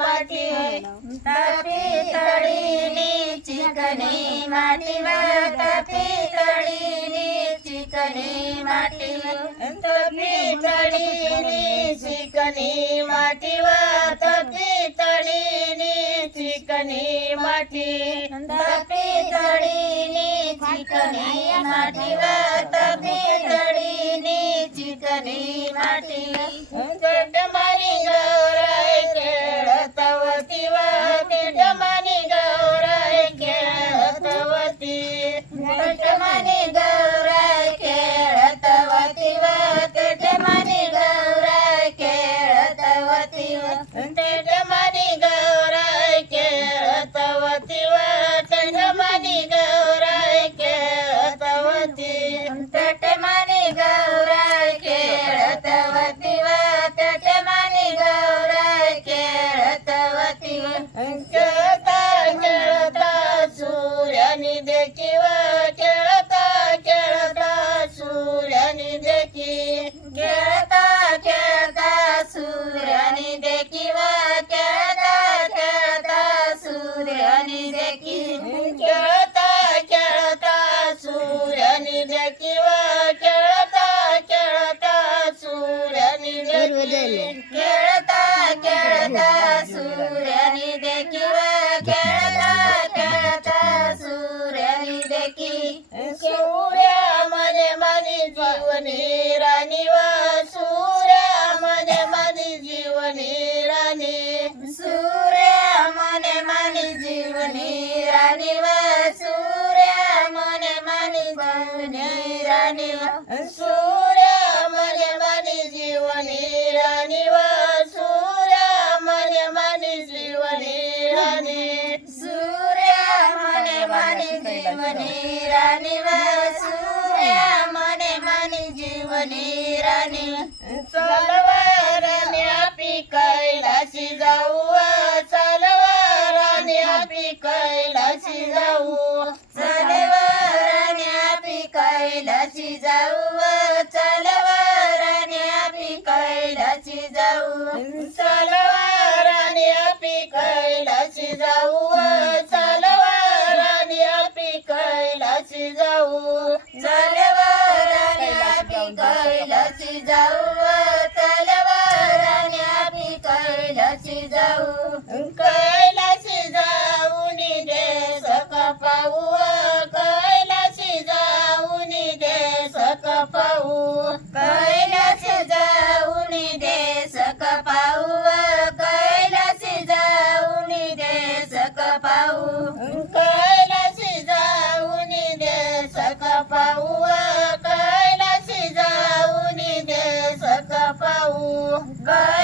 माती तपी तळीनी चिकनी मातीवर तपी तळीनी चिकनी मातीवर तपी तळीनी चिकनी मातीवर तपी तळीनी चिकनी माती तपी तळीनी चिकनी मातीवर तपी तळीनी चिकनी माती खेळता खेळता सूर्यानी देखी व खेळता खेळता सूर्यानी देखी खेळ Sura Mani Mani Bhavani Rani Sura જીવની રાની વસુર્યા મને માની જીવની રાની સલવાર આપી કૈલાસી જાઉં સલવાર આપી કૈલાસી જાઉં સલવાર આપી કૈલાસી જાઉં સલવાર આપી કૈલાસી જાઉં સલવાર આપી કૈલાસી જાઉં जाऊ. चलवर आपली कैलासी जाऊ. चलवर आपली कैलासी जाऊ. कैलासी जाऊ देश पाऊ Bye.